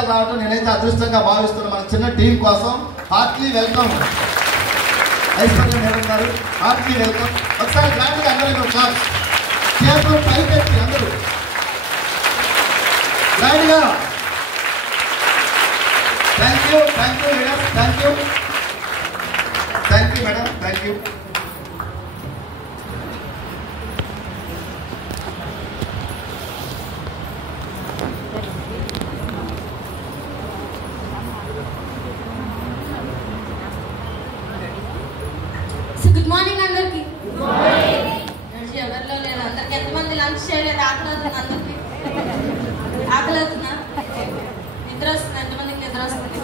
ఐశ్వర్య రావడం నేనైతే అదృష్టంగా భావిస్తున్నాను. మన చిన్న టీం కోసం హార్ట్లీ వెల్కమ్. ఐశ్వర్య మేడం గారు హార్ట్లీ వెల్కమ్. ఒకసారి గ్రాండ్గా అందరూ క్లాస్ చేతులు పైకెత్తి అందరూ గ్రాండ్గా. Thank you madam, thank you madam, thank you. Good morning అందరికి. ఎవరిలో లేదు అందరికి. ఎంతమంది లంచ్ చేయలేదు? ఆకలి అవుతుంది అందరికి? ఆకలి అవుతుందా? నిద్ర వస్తుంది? ఎంతమందికి నిద్ర వస్తుంది?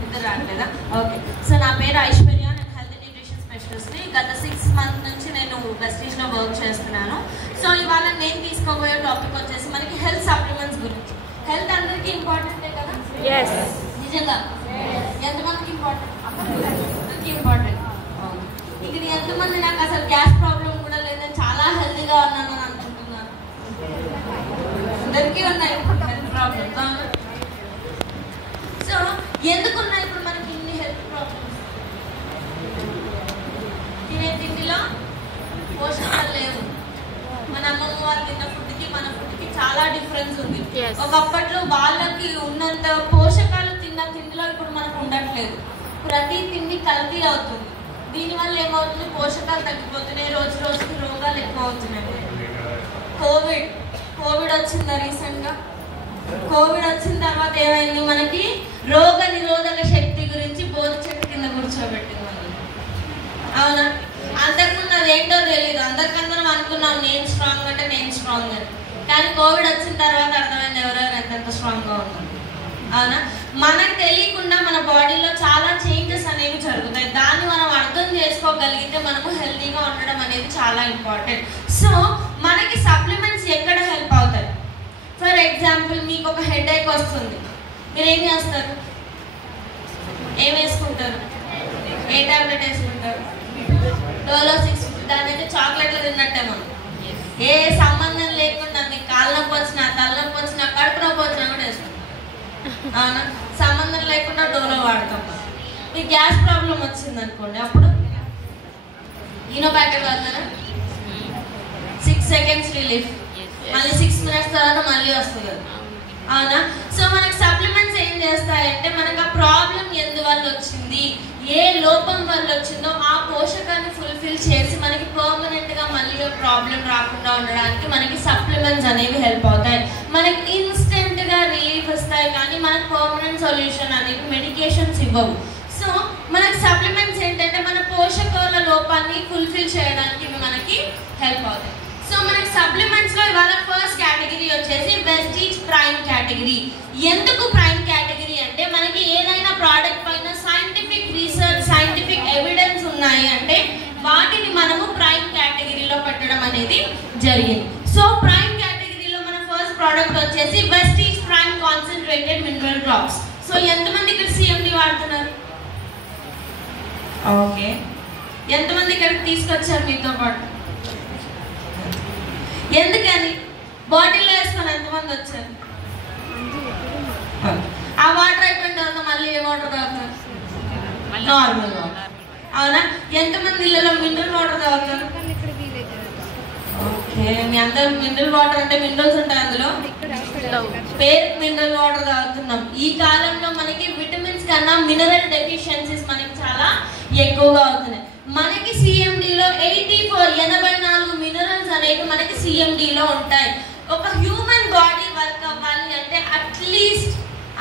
నిద్ర రావట్లేదా? ఓకే. సో నా పేరు ఐశ్వర్య, నేను హెల్త్ న్యూట్రిషన్ స్పెషలిస్ట్. గత 6 months నుంచి నేను వెస్టీజ్లో వర్క్ చేస్తున్నాను. సో ఇవాళ నేను తీసుకోబోయే టాపిక్ వచ్చేసి మనకి హెల్త్ సప్లిమెంట్స్ గురించి. హెల్త్ అందరికీ ఇంపార్టెంటే కదా? నిజంగా ఎంతమందికి ఇంపార్టెంట్? అందరికీ ఇంపార్టెంట్. ఇక్కడ ఎంతమంది నాకు అసలు గ్యాస్ ప్రాబ్లం కూడా లేదని చాలా హెల్తీగా ఉన్నాను అని అనుకుంటున్నాను? అందరికీ ఉన్నాయి హెల్త్ ప్రాబ్లమ్స్. సో ఎందుకు ఉన్నాయి ఇప్పుడు మనకి ఇన్ని హెల్త్ ప్రాబ్లమ్స్? తినే తిండిలో పోషకాలు లేవు. మన అమ్మమ్మ వాళ్ళు తిన్న ఫుడ్కి మన ఫుడ్కి చాలా డిఫరెన్స్ ఉంది. ఒకప్పట్లో వాళ్ళకి ఉన్నంత పోషకాలు తిన్న తిండిలో ఇప్పుడు మనకు ఉండట్లేదు. ప్రతి తిండి కల్తీ అవుతుంది. దీనివల్ల ఏమవుతుంది? పోషకాలు తగ్గిపోతున్నాయి, రోజు రోజుకి రోగాలు ఎక్కువ అవుతున్నాయి. కోవిడ్ వచ్చిందా రీసెంట్గా? కోవిడ్ వచ్చిన తర్వాత ఏమైంది? మనకి రోగ నిరోధక శక్తి గురించి బోధి చెట్టు కింద కూర్చోబెట్టింది మనం. అవునా? అంతకుముందు అదేంటో తెలియదు. అందరికందరం అనుకున్నాం నేను స్ట్రాంగ్ అంటే నేను స్ట్రాంగ్ అని. కానీ కోవిడ్ వచ్చిన తర్వాత అర్థమైంది ఎవరెవరు ఎంతెంత స్ట్రాంగ్గా ఉన్నారు. అవునా? మనకు తెలియకుండా మన బాడీలో చాలా చేంజెస్ అనేవి జరుగుతాయి. దాన్ని మనం అర్థం చేసుకోగలిగితే మనము హెల్తీగా ఉండడం అనేది చాలా ఇంపార్టెంట్. సో మనకి సప్లిమెంట్స్ ఎక్కడ హెల్ప్ అవుతాయి? ఫర్ ఎగ్జాంపుల్ మీకు ఒక హెడేక్ వస్తుంది, మీరు ఏం చేస్తారు? ఏం వేసుకుంటారు? ఏ టాబ్లెట్ వేసుకుంటారు? డోలో 6. దాని అయితే చాక్లెట్లు తిన్నట్టే మనం. ఏ సంబంధం లేకుండా మీకు కాళ్ళ నొప్పి వచ్చినా, తలనొప్పి వచ్చినా, కడుపు నొప్పి వచ్చినా కూడా వేసుకుంటాం. అవునా? సంబంధం లేకుండా డోలో వాడతాం. మీకు గ్యాస్ ప్రాబ్లం వచ్చింది అనుకోండి, అప్పుడు ఈనో ప్యాకెట్ వాడతారా? 6 seconds రిలీఫ్, మళ్ళీ 6 minutes తర్వాత మళ్ళీ వస్తుంది కదా. అవునా? సో మనకి సప్లిమెంట్స్ ఏం చేస్తాయంటే మనకు ఆ ప్రాబ్లం ఎందువల్ల వచ్చింది, ఏ లోపం వల్ల వచ్చిందో ఆ పోషకాన్ని ఫుల్ఫిల్ చేసి మనకి పర్మనెంట్గా మళ్ళీ ప్రాబ్లం రాకుండా ఉండడానికి మనకి సప్లిమెంట్స్ అనేవి హెల్ప్ అవుతాయి. మనకి ఇన్స్టెంట్గా రిలీఫ్ వస్తాయి, కానీ మనకి పర్మనెంట్ సొల్యూషన్ అనేవి మెడికేషన్స్ ఇవ్వవు. సో మనకి సప్లిమెంట్స్ ఏంటంటే మన పోషకాల లోపాన్ని ఫుల్ఫిల్ చేయడానికి ఇవి మనకి హెల్ప్ అవుతాయి. సో మనకి సప్లిమెంట్స్లో ఇవాళ ఫస్ట్ కేటగిరీ వచ్చేసి వెస్టీజ్ ప్రైమ్ కేటగిరీ. ఎందుకు ప్రైమ్ కేటగిరీ అంటే మనకి ఏదైనా ప్రోడక్ట్ పైన సైంటిఫిక్ రీసెర్చ్, సైంటిఫిక్ ఎవిడెన్స్ ఉన్నాయి అంటే వాటిని మనము ప్రైమ్ కేటగిరీలో పెట్టడం అనేది జరిగింది. సో ప్రైమ్ కేటగిరీలో మన ఫస్ట్ ప్రోడక్ట్ వచ్చేసి Vestige prime concentrated mineral drops. So ఎంతమంది ఇక్కడ సిఎండి వాడుతున్నారు? ఓకే. ఎంతమంది ఇక్కడికి తీసుకొచ్చారు మీతో పాటు? ఎందుకని? బాటిల్లో వేసుకొని ఎంతమంది వచ్చారు? ఆ వాటర్ అయిపోయిన తర్వాత మళ్ళీ ఏ వాటర్ తాగుతారు? Normal water. అవునా? ఎంతమంది ఇళ్ళలో మినరల్ వాటర్ తాగుతారు? ఓకే. మీ అందరూ మినరల్ వాటర్ అంటే మినరల్స్ ఉంటాయి అందులో, పేరు మినరల్ వాటర్ తాగుతున్నాం. ఈ కాలంలో మనకి విటమిన్స్ కన్నా మినరల్ డెఫిషియన్సీస్ మనకి చాలా ఎక్కువగా అవుతున్నాయి. మనకి సిఎండిలో 84 మినరల్స్ అనేవి మనకి సిఎండిలో ఉంటాయి. ఒక హ్యూమన్ బాడీ వర్క్ అవ్వాలి అంటే అట్లీస్ట్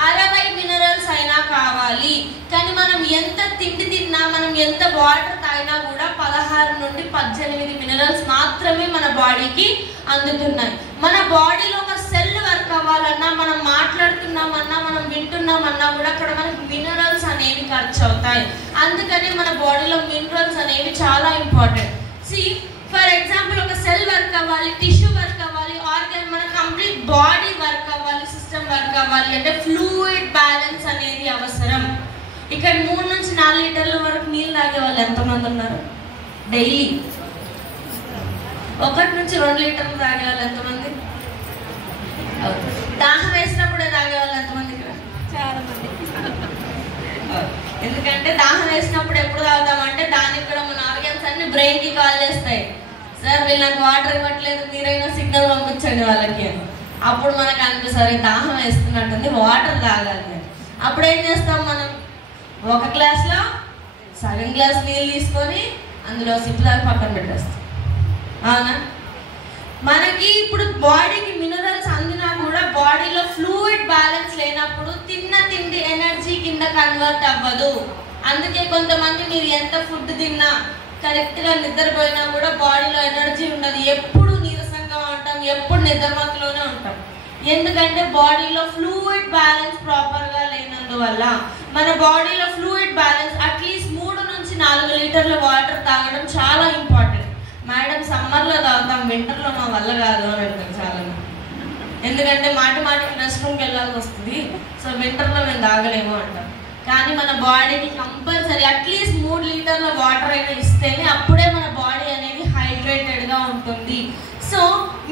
60 మినరల్స్ అయినా కావాలి. కానీ మనం ఎంత తిండి తిన్నా, మనం ఎంత వాటర్ తాగినా కూడా 16 నుండి 18 మినరల్స్ మాత్రమే మన బాడీకి అందుతున్నాయి. మన బాడీలో ఒక సెల్ వర్క్ అవ్వాలన్నా, మనం మాట్లాడుతున్నామన్నా, మనం వింటున్నామన్నా కూడా అక్కడ మనకి మినరల్స్ అనేవి ఖర్చు అవుతాయి. అందుకని మన బాడీలో మినరల్స్ అనేవి చాలా ఇంపార్టెంట్. ఫర్ ఎగ్జాంపుల్ ఒక సెల్ వర్క్ అవ్వాలి, టిష్యూ వర్క్ అవ్వాలి, ఆర్గాన్, మన కంప్లీట్ బాడీ వర్క్ అవ్వాలి, సిస్టమ్ వర్క్ అవ్వాలి అంటే ఫ్లూయిడ్ బ్యాలెన్స్ అనేది అవసరం. ఇక్కడ 3 నుంచి 4 లీటర్ల వరకు నీళ్ళు తాగే వాళ్ళు ఎంతమంది ఉన్నారు డైలీ? 1 నుంచి 2 లీటర్లు తాగే వాళ్ళు ఎంతమంది? దాహం వేసినప్పుడే తాగే వాళ్ళు ఎంతమంది? దాహం వేసినప్పుడు ఎప్పుడు తాగుతామంటే దానికి ఇక్కడ మన ఆర్గన్స్ అన్ని బ్రెయిన్కి కాల్ చేస్తాయి, సార్ వీళ్ళు నాకు వాటర్ ఇవ్వట్లేదు, మీరైనా సిగ్నల్ పంపించండి వాళ్ళకి అని. అప్పుడు మనకు అనిపిస్తుంది దాహం వేస్తున్నట్టుంది, వాటర్ తాగాలి. అప్పుడు ఏం చేస్తాం మనం, ఒక గ్లాస్లో సగం గ్లాస్ నీళ్ళు తీసుకొని అందులో సిప్ దాకా పక్కన పెట్టేస్తాం. అవునా? మనకి ఇప్పుడు బాడీకి మినరల్స్ అందినా కూడా బాడీలో ఫ్లూయిడ్ బ్యాలెన్స్ లేనప్పుడు తిన్న తిండి ఎనర్జీ కింద కన్వర్ట్ అవ్వదు. అందుకే కొంతమంది మీరు ఎంత ఫుడ్ తిన్నా కరెక్ట్గా నిద్రపోయినా కూడా బాడీలో ఎనర్జీ ఉండదు, ఎప్పుడు నీరసంగా ఉంటాం, ఎప్పుడు నిద్రమత్తులోనే ఉంటాం. ఎందుకంటే బాడీలో ఫ్లూయిడ్ బ్యాలెన్స్ ప్రాపర్గా లేనందువల్ల. మన బాడీలో ఫ్లూయిడ్ బ్యాలెన్స్ అట్లీస్ట్ 3 నుంచి 4 లీటర్ల వాటర్ తాగడం చాలా ఇంపార్టెంట్. మేడం సమ్మర్లో తాగుతాం, వింటర్లో మా వల్ల కాదు అని అంటారు చాలా. ఎందుకంటే మాటికి రెస్ట్ రూమ్కి వెళ్ళాల్సి వస్తుంది, సో వింటర్లో మేము తాగలేము అంటాం. కానీ మన బాడీకి కంపల్సరీ అట్లీస్ట్ 3 లీటర్ల వాటర్ అయినా ఇస్తేనే అప్పుడే మన బాడీ అనేది హైడ్రేటెడ్గా ఉంటుంది. So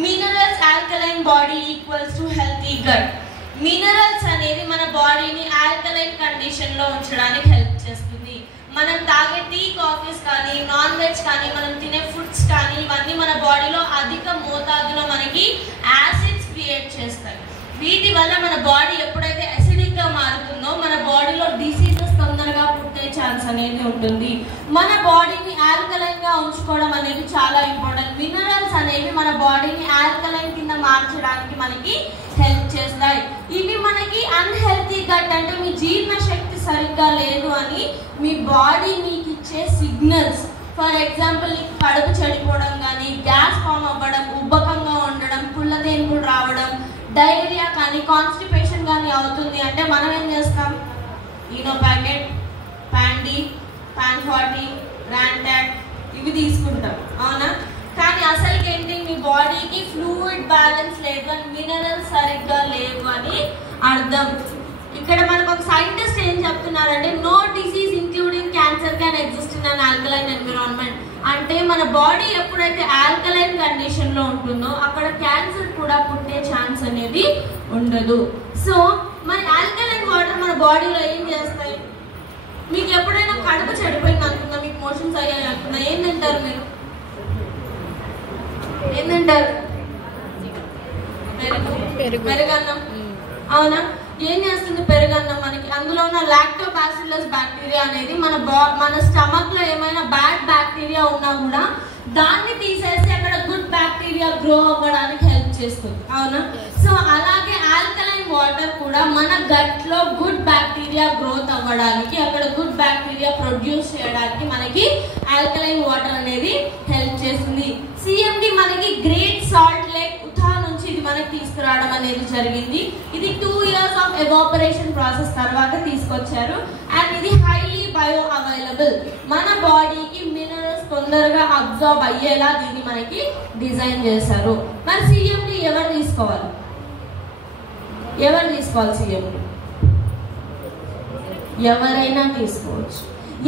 minerals alkaline body equals to healthy gut. Minerals అనేది మన బాడీని ఆల్కలైన్ కండిషన్లో ఉంచడానికి హెల్ప్ చేస్తుంది. మనం తాగే టీ, కాఫీస్ కానీ, నాన్ వెజ్ కానీ, మనం తినే ఫుడ్స్ కానీ, ఇవన్నీ మన బాడీలో అధిక మోతాదులో మనకి యాసిడ్స్ క్రియేట్ చేస్తాయి. వీటి వల్ల మన బాడీ ఎప్పుడైతే అసిడిక్గా మారుతుందో మన బాడీలో డిసీజెస్ తొందరగా పుట్టే ఛాన్స్ అనేది ఉంటుంది. మన బాడీని ఆల్కలైన్గా ఉంచుకోవడం అనేది చాలా ఇంపార్టెంట్. మినరల్స్ అనేవి మన బాడీని ఆల్కలైన్ కింద మార్చడానికి మనకి హెల్ప్ చేస్తాయి. ఇవి మనకి అన్హెల్తీ గట్ అంటే మీ జీర్ణ శక్తి సరిగ్గా లేదు అని మీ బాడీ మీకు ఇచ్చే సిగ్నల్స్. ఫర్ ఎగ్జాంపుల్ నీకు కడుపు చెడిపోవడం కానీ, గ్యాస్ ఫామ్ అవ్వడం, ఉబ్బకంగా ఉండడం, పుల్లదేనుపులు రావడం, డైరియా కానీ, కాన్స్టిపేషన్ కానీ అవుతుంది అంటే మనం ఏం చేస్తాం, ఈనో ప్యాకెట్, ప్యాండీ, పాన్40, ర్యాంటాక్ ఇవి తీసుకుంటాం. అవునా? కానీ అసలుకి ఏంటి, మీ బాడీకి ఫ్లూయిడ్ బ్యాలెన్స్ లేదు అని, మినరల్స్ సరిగ్గా లేవు అని అర్థం. ఇక్కడ మనకు ఒక సైంటిస్ట్ ఏం చెప్తున్నారంటే no disease including cancer can exist in an alkaline environment. అంటే మన బాడీ ఎప్పుడైతే ఆల్కలైన్ కండిషన్లో ఉంటుందో అక్కడ క్యాన్సర్ కూడా పుట్టే ఛాన్స్ అనేది ఉండదు. సో మరి ఆల్కలైన్ వాటర్ మన బాడీలో ఏం చేస్తాయి? మీకు ఎప్పుడైనా కడుపు చెడిపోయింది అనుకున్నా, మీకు మోషన్స్ అయ్యాయి అనుకున్నా, ఏం తింటారు మీరు? ఏం తింటారు? పెరుగన్నం. అవునా? ఏం చేస్తుంది పెరుగన్నం మనకి? అందులో ఉన్న లాక్టోబాసిల్లస్ బ్యాక్టీరియా అనేది మన స్టమక్ లో ఏమైనా బ్యాడ్ బ్యాక్టీరియా ఉన్నా కూడా దాన్ని తీసేసి అక్కడ గుడ్ బ్యాక్టీరియా గ్రో అవ్వడానికి హెల్ప్ చేస్తుంది. అవునా? సో అలాగే ఆల్కలైన్ వాటర్ కూడా మన గట్ లో గుడ్ బ్యాక్టీరియా గ్రోత్ అవ్వడానికి, అక్కడ గుడ్ బ్యాక్టీరియా ప్రొడ్యూస్ చేయడానికి మనకి ఆల్కలైన్ వాటర్ అనేది హెల్ప్ చేస్తుంది. సిఎండి మనకి గ్రేట్ సాల్ట్ లేక్ ఉఠా నుంచి ఇది మనకి తీసుకురావడం అనేది జరిగింది. ఇది 2 years ఆఫ్ ఎవాపరేషన్ ప్రాసెస్ తర్వాత తీసుకొచ్చారు. అండ్ ఇది హైలీ బయో అవైలబుల్. మన బాడీకి మినరల్స్ తొందరగా అబ్జార్బ్ అయ్యేలా దీన్ని మనకి డిజైన్ చేశారు. మరి సిఎండి ఎవరు తీసుకోవాలి? సిఎండి ఎవరైనా తీసుకోవచ్చు.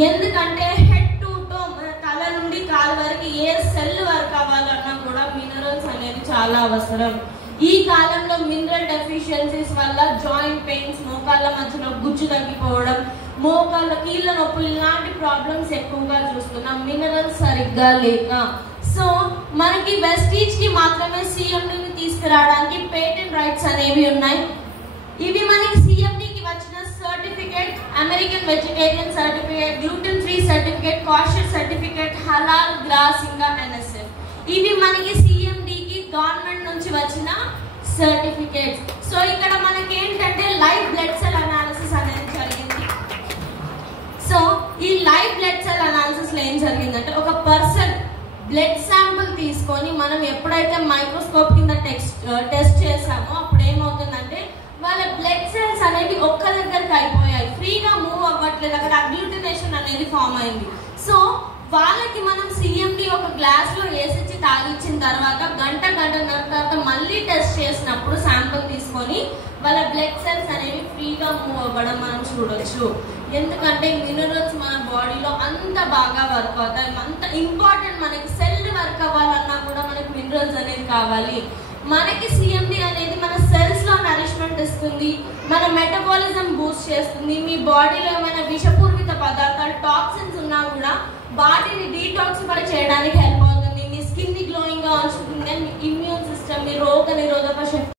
ఎందుకంటే హెడ్ టు టో మన తల నుండి కాలు వరకు ఏ సెల్ వర్క్ అవ్వాలన్నా కూడా మినరల్స్ అనేది చాలా అవసరం. ఈ కాలంలో మినరల్ డెఫిషియన్సీస్ వల్ల జాయింట్ పెయిన్స్, మోకాళ్ళ మధ్యలో గుజ్జు తగ్గిపోవడం, మోకాళ్ళ కీళ్ళ నొప్పులు ఇలాంటి ప్రాబ్లమ్స్ ఎక్కువగా చూస్తున్నాం మినరల్స్ సరిగ్గా లేక. సో మనకి వెస్టీజ్ కి మాత్రమే సిఎండిని తీసుకురావడానికి పేటెంట్ రైట్స్ అనేవి ఉన్నాయి. ఇవి మనకి సిఎండికి వచ్చిన certificate American vegetarian certificate, gluten free certificate, kosher certificate, హలాల్, గ్రాస్, ఇంకా NSF. ఇవి మనకి సిఎండికి గవర్నమెంట్ నుంచి వచ్చిన సర్టిఫికేట్స్. సో ఇక్కడ మనకి ఏంటంటే లైవ్ బ్లడ్ సెల్ అనాలిసిస్ అనేది జరిగింది. సో ఈ లైవ్ బ్లడ్ సెల్ అనాలిసిస్ లో ఏం జరిగిందంటే ఒక పర్సన్ బ్లడ్ శాంపుల్ తీసుకొని మనం ఎప్పుడైతే మైక్రోస్కోప్ కింద టెస్ట్ చేసామో అప్పుడు ఏమవుతుందంటే వాళ్ళ బ్లడ్ సెల్స్ అనేవి ఒక్క దగ్గరికి అయిపోయాయి, ఫ్రీగా మూవ్ అవ్వట్లేదు, అక్కడ అగ్లూటినేషన్ అనేది ఫామ్ అయింది. సో వాళ్ళకి మనం సిఎండి ఒక గ్లాస్ లో వేసిచ్చి తాగిచ్చిన తర్వాత గంటన్నర తర్వాత మళ్ళీ టెస్ట్ చేసినప్పుడు శాంపుల్ తీసుకొని వాళ్ళ బ్లడ్ సెల్స్ అనేవి ఫ్రీగా మూవ్ అవ్వడం మనం చూడొచ్చు. ఎందుకంటే మినరల్స్ మన బాడీలో అంత బాగా వర్క్ అవుతాయి. అంత ఇంపార్టెంట్. మనకి సెల్ వర్క్ అవ్వాలన్నా కూడా మనకి మినరల్స్ అనేది కావాలి. మనకి సిఎండి అనేది మన సెల్స్ లో నరిష్మెంట్ ఇస్తుంది, మన మెటబాలిజం బూస్ట్ చేస్తుంది. మీ బాడీలో ఏమైనా విషపూరిత పదార్థాలు టాక్సిన్స్ ఉన్నా కూడా బాడీని డీటాక్సిఫై చేయడానికి హెల్ప్ అవుతుంది. మీ స్కిన్ ని గ్లోయింగ్ గా ఉంచుతుంది. మీ ఇమ్యూన్ సిస్టమ్, మీ రోగ నిరోధక శక్తి